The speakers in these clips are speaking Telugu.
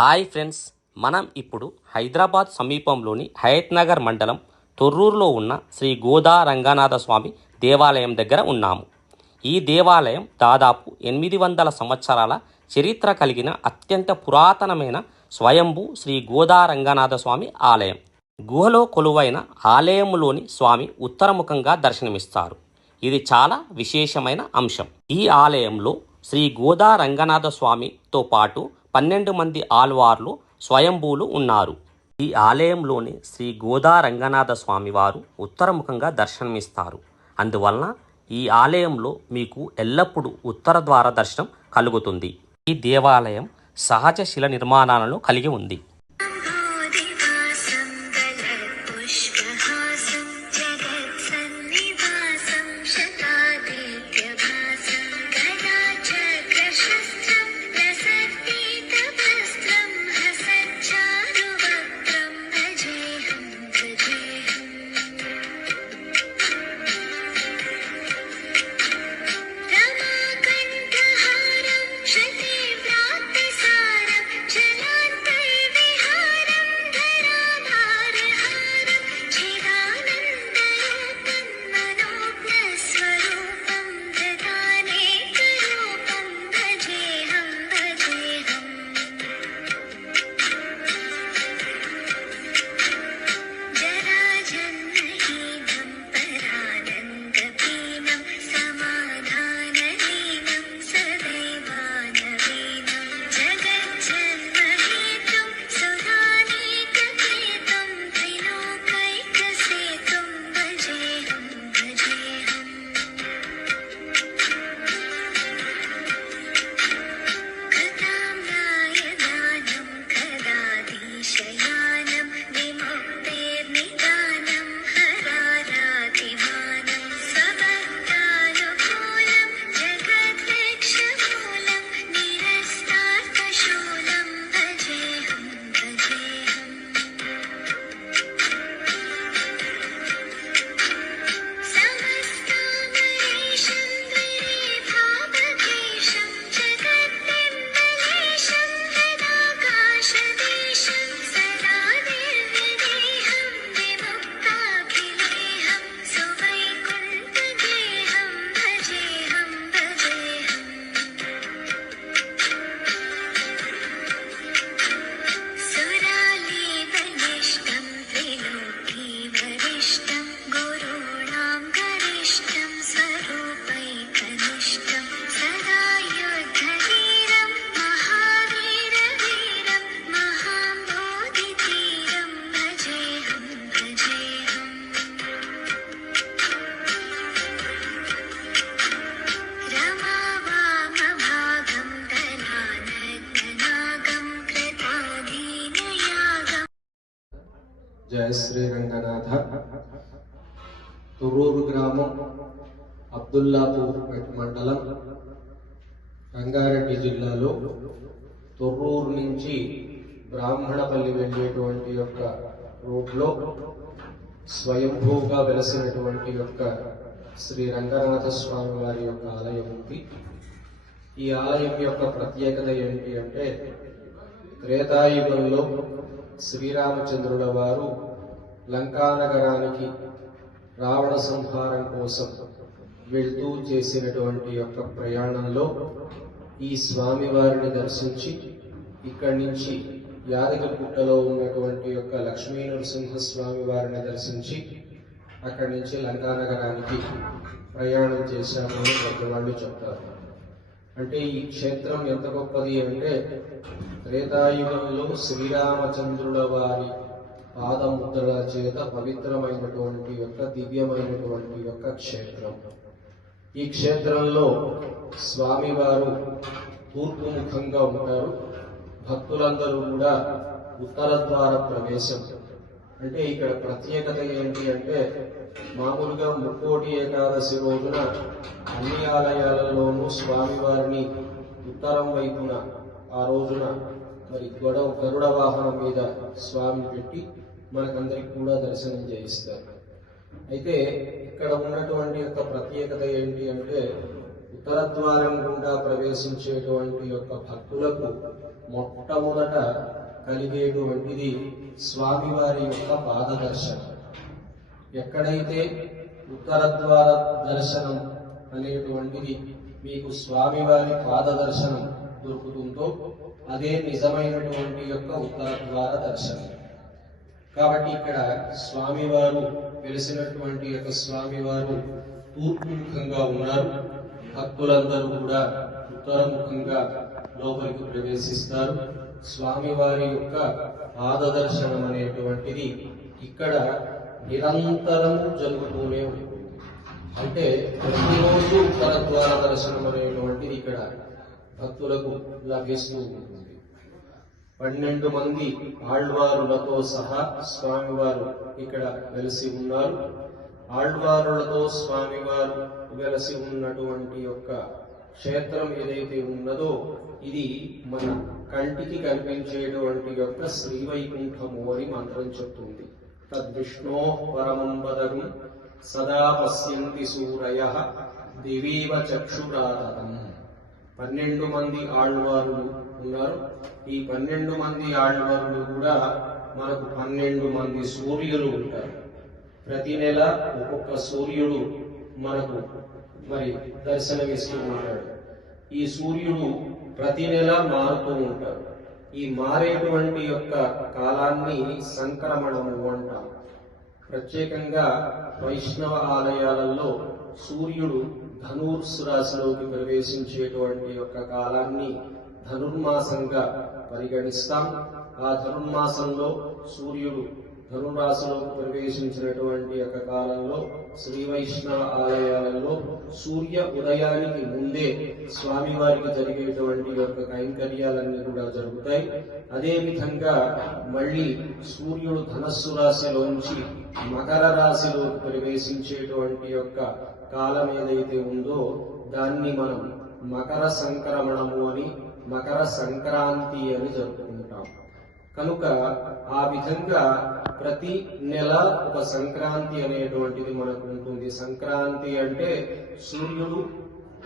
హాయ్ ఫ్రెండ్స్, మనం ఇప్పుడు హైదరాబాద్ సమీపంలోని హయత్ నగర్ మండలం తొర్రూరులో ఉన్న శ్రీ గోదా రంగనాథ స్వామి దేవాలయం దగ్గర ఉన్నాము. ఈ దేవాలయం దాదాపు 800 సంవత్సరాల చరిత్ర కలిగిన అత్యంత పురాతనమైన స్వయంభూ శ్రీ గోదా రంగనాథ స్వామి ఆలయం. గుహలో కొలువైన ఆలయంలోని స్వామి ఉత్తరముఖంగా దర్శనమిస్తారు. ఇది చాలా విశేషమైన అంశం. ఈ ఆలయంలో శ్రీ గోదా రంగనాథ స్వామితో పాటు 12 మంది ఆల్వార్లు స్వయంభూలు ఉన్నారు. ఈ ఆలయంలోని శ్రీ గోదా రంగనాథ స్వామి వారు ఉత్తరముఖంగా దర్శనమిస్తారు. అందువలన ఈ ఆలయంలో మీకు ఎల్లప్పుడూ ఉత్తర ద్వార దర్శనం కలుగుతుంది. ఈ దేవాలయం సహజ శిల నిర్మాణాలను కలిగి ఉంది. జయ శ్రీ రంగనాథ. తొర్రూరు గ్రామం, అబ్దుల్లాపూర్ మండలం, రంగారెడ్డి జిల్లాలో తొర్రూరు నుంచి బ్రాహ్మణపల్లి వెళ్ళేటువంటి యొక్క రోడ్లో స్వయంభూగా వెలసినటువంటి యొక్క శ్రీ రంగనాథ స్వామి వారి యొక్క ఆలయం ఉంది. ఈ ఆలయం యొక్క ప్రత్యేకత ఏంటి అంటే, త్రేతాయుగంలో శ్రీరామచంద్రుల వారు లంకానగరానికి రావణ సంహారం కోసం వెళ్తూ చేసినటువంటి యొక్క ప్రయాణంలో ఈ స్వామివారిని దర్శించి ఇక్కడి నుంచి యాదగిరిగుట్టలో ఉన్నటువంటి యొక్క లక్ష్మీ నరసింహస్వామి వారిని దర్శించి అక్కడి నుంచి లంకానగరానికి ప్రయాణం చేశామని పెద్దవాళ్ళు చెప్తారు. అంటే ఈ క్షేత్రం ఎంత గొప్పది అంటే, త్రేతాయుగంలో శ్రీరామచంద్రుల వారి పాదముద్రల చేత పవిత్రమైనటువంటి యొక్క దివ్యమైనటువంటి యొక్క క్షేత్రం. ఈ క్షేత్రంలో స్వామివారు తూర్పు ముఖంగా ఉంటారు. భక్తులందరూ కూడా ఉత్తర ద్వార ప్రవేశం. అంటే ఇక్కడ ప్రత్యేకత ఏంటి అంటే, మామూలుగా ముక్కోటి ఏకాదశి రోజున అన్ని ఆలయాలలోనూ స్వామివారిని ఉత్తరం వైపున ఆ రోజున మరి గరుడ వాహనం మీద స్వామి పెట్టి మనకందరికి కూడా దర్శనం చేయిస్తారు. అయితే ఇక్కడ ఉన్నటువంటి యొక్క ప్రత్యేకత ఏంటి అంటే, ఉత్తర ద్వారం గుండా ప్రవేశించేటువంటి యొక్క భక్తులకు మొట్టమొదట కలిగేటువంటిది స్వామివారి యొక్క పాదదర్శనం. ఎక్కడైతే ఉత్తర ద్వార దర్శనం అనేటువంటిది మీకు స్వామివారి పాదదర్శనం దొరుకుతుందో అదే నిజమైనటువంటి యొక్క ఉత్తర ద్వార దర్శనం. కాబట్టి ఇక్కడ స్వామివారు వెలిసినటువంటి యొక్క స్వామివారు తూర్పుముఖంగా ఉన్నారు. భక్తులందరూ కూడా ఉత్తరముఖంగా లోపలికి ప్రవేశిస్తారు. స్వామివారి యొక్క పాదదర్శనం అనేటువంటిది ఇక్కడ నిరంతరము జరుగుతూనే ఉంటుంది. అంటే ప్రతిరోజు ఉత్తర ద్వార దర్శనం అనేటువంటిది ఇక్కడ భక్తులకు లభిస్తూ ఉంటుంది. 12 మంది ఆళ్వారులతో సహా స్వామివారు ఇక్కడ వెలసి ఉన్నారు. ఆళ్వారులతో స్వామివారు వెలసి ఉన్నటువంటి యొక్క క్షేత్రం ఏదైతే ఉన్నదో ఇది మన కంటికి కనిపించేటువంటి యొక్క శ్రీవైకుంఠము అని మంత్రం చెప్తుంది. తద్విష్ణో పరమం పదం సదా పశ్యంతి సూరయః దివీవ చక్షురాతతం. 12 మంది ఆళ్వారులు ఉన్నారు. ఈ 12 మంది ఆళ్వారులు కూడా మనకు 12 మంది సూర్యులు ఉంటారు. ప్రతి నెల ఒక్కొక్క సూర్యుడు మనకు మరి దర్శనమిస్తూ ఉంటాడు. ఈ సూర్యుడు ప్రతి నెల మారుతూ ఉంటాడు. ఈ మారేటువంటి యొక్క కాలాన్ని సంక్రమణము అంటాం. ప్రత్యేకంగా వైష్ణవ ఆలయాలలో సూర్యుడు ధనుర్సు రాశిలోకి ప్రవేశించేటువంటి యొక్క కాలాన్ని ధనుర్మాసంగా పరిగణిస్తాం. ఆ ధనుర్మాసంలో సూర్యుడు ధనురాశిలోకి ప్రవేశించినటువంటి యొక్క కాలంలో శ్రీ వైష్ణవ ఆలయాలలో సూర్య ఉదయానికి ముందే స్వామివారికి జరిగేటువంటి యొక్క కైంకర్యాలన్నీ కూడా జరుగుతాయి. అదే విధంగా మళ్ళీ సూర్యుడు ధనస్సు రాశిలోంచి మకర రాశిలోకి ప్రవేశించేటువంటి యొక్క కాలం ఏదైతే ఉందో దాన్ని మనం మకర సంక్రమణము అని మకర సంక్రాంతి అని జరుపుకుంటాం. కనుక ఆ విధంగా ప్రతి నెల ఒక సంక్రాంతి అనేటువంటిది మనకు ఉంటుంది. సంక్రాంతి అంటే సూర్యుడు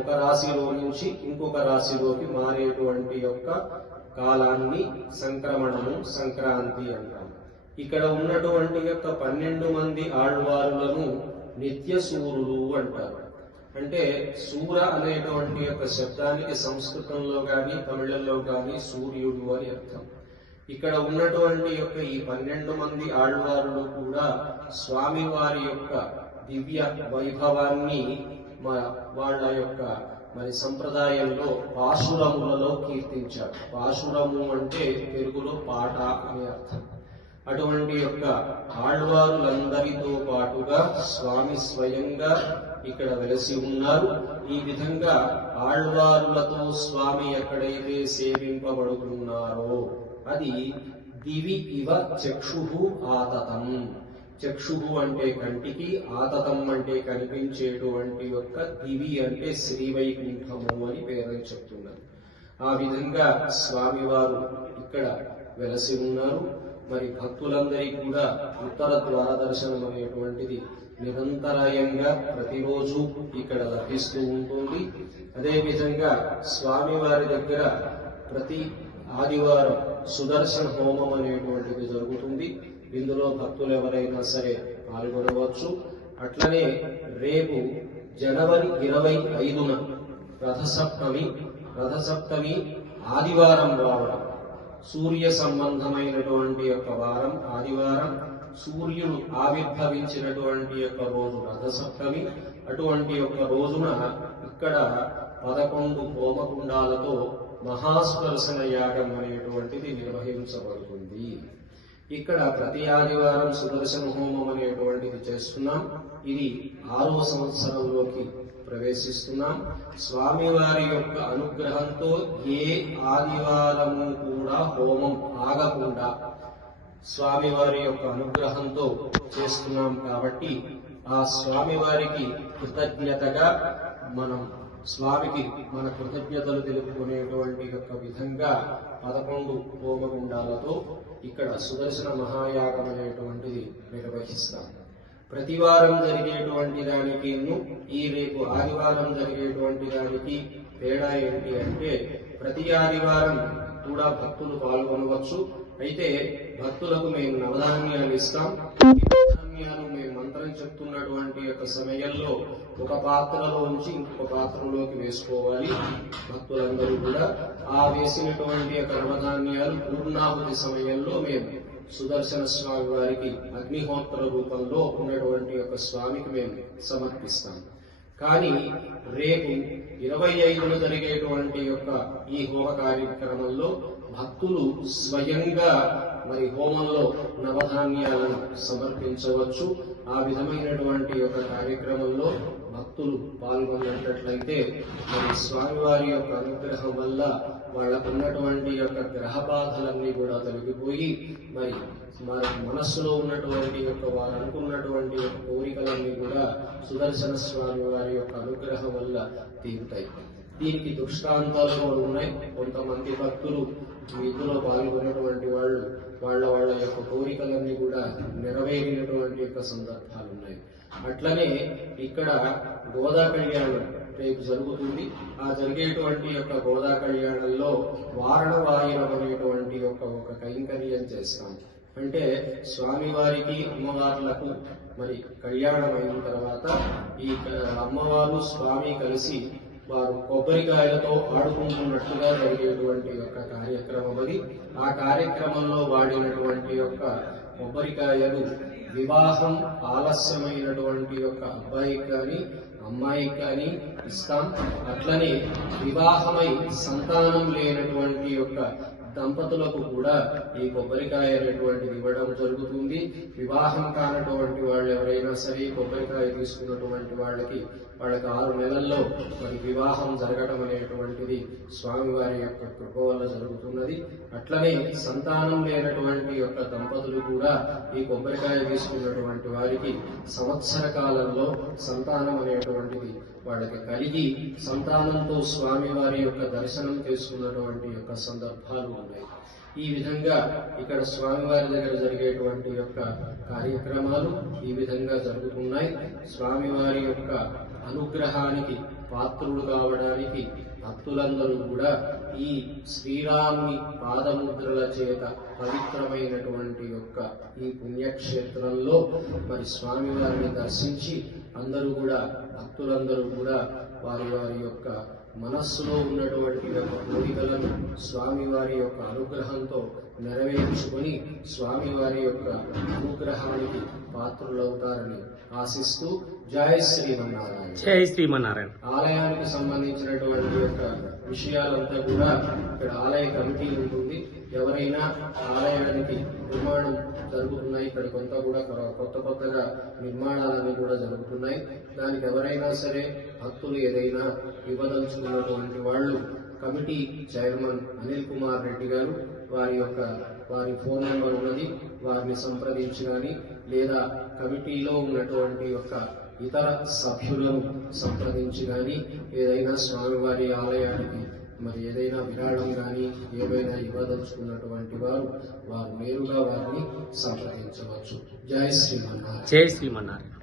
ఒక రాశిలో నుంచి ఇంకొక రాశిలోకి మారేటువంటి యొక్క కాలాన్ని సంక్రమణము సంక్రాంతి అంటాం. ఇక్కడ ఉన్నటువంటి యొక్క 12 మంది ఆళ్వారులను నిత్య సూరులు అంటారు. అంటే సూర అనేటువంటి యొక్క శబ్దానికి సంస్కృతంలో గాని తమిళంలో గాని సూర్యుడు అని అర్థం. ఇక్కడ ఉన్నటువంటి యొక్క ఈ 12 మంది ఆళ్వారులు కూడా స్వామివారి యొక్క దివ్య వైభవాన్ని వాళ్ళ యొక్క మరి సంప్రదాయంలో పాశురములలో కీర్తించారు. పాశురము అంటే తెలుగులో పాట అనే అర్థం. అటువంటి యొక్క ఆళ్వారులందరితో పాటుగా స్వామి స్వయంగా ఇక్కడ వెలసి ఉన్నారు. ఈ విధంగా ఆళ్వారులతో స్వామి ఎక్కడైతే సేవింపబడుతున్నారో అది దివి ఇవ చక్షుః ఆతతం. చక్షుః అంటే కంటికి, ఆతతం అంటే కనిపించేటువంటి యొక్క దివి అంటే శ్రీవైకుంఠము అని పేరని చెప్తున్నారు. ఆ విధంగా స్వామివారు ఇక్కడ వెలసి ఉన్నారు. మరి భక్తులందరికీ కూడా ఉత్తర ద్వార దర్శనం అనేటువంటిది నిరంతరాయంగా ప్రతిరోజు ఇక్కడ లభిస్తూ ఉంటుంది. అదేవిధంగా స్వామివారి దగ్గర ప్రతి ఆదివారం సుదర్శన హోమం అనేటువంటిది జరుగుతుంది. ఇందులో భక్తులు ఎవరైనా సరే పాల్గొనవచ్చు. అట్లనే రేపు జనవరి 25న రథసప్తమి ఆదివారం రావడం, సూర్య సంబంధమైనటువంటి యొక్క వారం ఆదివారం, సూర్యుడు ఆవిర్భవించినటువంటి యొక్క రోజు రథసప్తమి. అటువంటి యొక్క రోజున ఇక్కడ 11 హోమకుండాలతో మహాస్పర్శన యాగం అనేటువంటిది నిర్వహించబడుతుంది. ఇక్కడ ప్రతి ఆదివారం సుదర్శన హోమం అనేటువంటిది చేస్తున్నాం. ఇది 6వ సంవత్సరంలోకి ప్రవేశిస్తున్నాం. స్వామివారి యొక్క అనుగ్రహంతో ఏ ఆదివారము కూడా హోమం ఆగకుండా స్వామివారి యొక్క అనుగ్రహంతో చేస్తున్నాం. కాబట్టి ఆ స్వామివారికి కృతజ్ఞతగా మనం స్వామికి మన కృతజ్ఞతలు తెలుపుకునేటువంటి యొక్క విధంగా 11 హోమగుండాలతో ఇక్కడ సుదర్శన మహాయాగం అనేటువంటిది నిర్వహిస్తాం. ప్రతివారం జరిగేటువంటి దానికి ఈ రేపు ఆదివారం జరిగేటువంటి దానికి తేడా ఏంటి అంటే ప్రతి ఆదివారం కూడా భక్తులు పాల్గొనవచ్చు. అయితే భక్తులకు మేము నవధాన్యాలు ఇస్తాం. ఈ నవధాన్యాలు మేము మంత్రం చెప్తున్నటువంటి యొక్క సమయంలో ఒక పాత్రలోంచి ఇంకొక పాత్రలోకి వేసుకోవాలి. భక్తులందరూ కూడా ఆ వేసినటువంటి యొక్క నవధాన్యాలు పూర్ణాహుతి సమయంలో మేము సుదర్శన స్వామి వారికి అగ్నిహోత్ర రూపంలో ఉన్నటువంటి యొక్క స్వామికి మేము సమర్పిస్తాం. కానీ రేపు 25న జరిగేటువంటి యొక్క ఈ హోమ కార్యక్రమంలో భక్తులు స్వయంగా మరి హోమంలో నవధాన్యాలను సమర్పించవచ్చు. ఆ విధమైనటువంటి యొక్క కార్యక్రమంలో భక్తులు పాల్గొన్నట్లయితే మరి స్వామివారి యొక్క అనుగ్రహం వల్ల వాళ్ళకున్నటువంటి యొక్క గ్రహ బాధలన్నీ కూడా తొలగిపోయి మరి మనస్సులో ఉన్నటువంటి యొక్క వారు అనుకున్నటువంటి యొక్క కోరికలన్నీ కూడా సుదర్శన స్వామి వారి యొక్క అనుగ్రహం వల్ల తీరుతాయి. దీనికి దృష్టాంతాలు కూడా ఉన్నాయి. కొంతమంది భక్తులు ఇందులో పాల్గొన్నటువంటి వాళ్ళు వాళ్ళ యొక్క కోరికలన్నీ కూడా నెరవేరినటువంటి యొక్క సందర్భాలు ఉన్నాయి. అట్లనే ఇక్కడ గోదా కళ్యాణం రేపు జరుగుతుంది. ఆ జరిగేటువంటి యొక్క గోదా కళ్యాణంలో వారణ వాయనం అనేటువంటి ఒక కైంకర్యం చేస్తాం. అంటే స్వామివారికి అమ్మవార్లకు మరి కళ్యాణం అయిన తర్వాత ఈ అమ్మవారు స్వామి కలిసి వారు కొబ్బరికాయలతో ఆడుకుంటున్నట్టుగా జరిగేటువంటి యొక్క కార్యక్రమం అది. ఆ కార్యక్రమంలో వాడినటువంటి యొక్క కొబ్బరికాయలు వివాహం ఆలస్యమైనటువంటి యొక్క అబ్బాయికి కానీ అమ్మాయికి కానీ ఇస్తాం. అట్లనే వివాహమై సంతానం లేనటువంటి యొక్క దంపతులకు కూడా ఈ కొబ్బరికాయ అనేటువంటిది ఇవ్వడం జరుగుతుంది. వివాహం కానటువంటి వాళ్ళు ఎవరైనా సరే కొబ్బరికాయ తీసుకున్నటువంటి వాళ్ళకి 6 నెలల్లో మరి వివాహం జరగడం అనేటువంటిది స్వామివారి యొక్క కృప వల్ల జరుగుతున్నది. అట్లనే సంతానం లేనటువంటి యొక్క దంపతులు కూడా ఈ కొబ్బరికాయ తీసుకున్నటువంటి వారికి సంవత్సర కాలంలో సంతానం అనేటువంటిది వాళ్ళకి కలిగి సంతానంతో స్వామివారి యొక్క దర్శనం చేసుకున్నటువంటి యొక్క సందర్భాలు ఉన్నాయి. ఈ విధంగా ఇక్కడ స్వామివారి దగ్గర జరిగేటువంటి యొక్క కార్యక్రమాలు ఈ విధంగా జరుగుతున్నాయి. స్వామివారి యొక్క అనుగ్రహానికి పాత్రులు కావడానికి భక్తులందరూ కూడా ఈ శ్రీరాముని పాదముద్రల చేత పవిత్రమైనటువంటి యొక్క ఈ పుణ్యక్షేత్రంలో మరి స్వామివారిని దర్శించి అందరూ కూడా భక్తులందరూ కూడా వారి యొక్క మనస్సులో ఉన్నటువంటి యొక్క కోరికలను స్వామివారి యొక్క అనుగ్రహంతో నెరవేర్చుకొని స్వామివారి యొక్క అనుగ్రహానికి పాత్రులవుతారని ఆశిస్తూ జై శ్రీమన్నారాయణ. జై శ్రీమన్నారాయణ. ఆలయానికి సంబంధించినటువంటి యొక్క విషయాలంతా కూడా ఇక్కడ ఆలయ కమిటీ ఉంటుంది. ఎవరైనా ఆలయానికి నిర్మాణం జరుగుతున్నాయి, ఇక్కడ కొత్తగా నిర్మాణాలన్నీ కూడా జరుగుతున్నాయి. దానికి ఎవరైనా సరే భక్తులు ఏదైనా ఇవ్వదలుచుకున్నటువంటి వాళ్ళు కమిటీ చైర్మన్ అనిల్ కుమార్ రెడ్డి గారు వారి ఫోన్ నెంబర్ ఉన్నది. వారిని సంప్రదించి కానీ లేదా కమిటీలో ఉన్నటువంటి యొక్క ఇతర సభ్యులను సంప్రదించి కానీ ఏదైనా స్వామివారి ఆలయానికి మరి ఏదైనా విరాళం కానీ ఏవైనా ఇవ్వదలుచుకున్నటువంటి వారు నేరుగా వారిని సంప్రదించవచ్చు. జై శ్రీమన్నారాయణ. జై శ్రీమన్నారాయణ.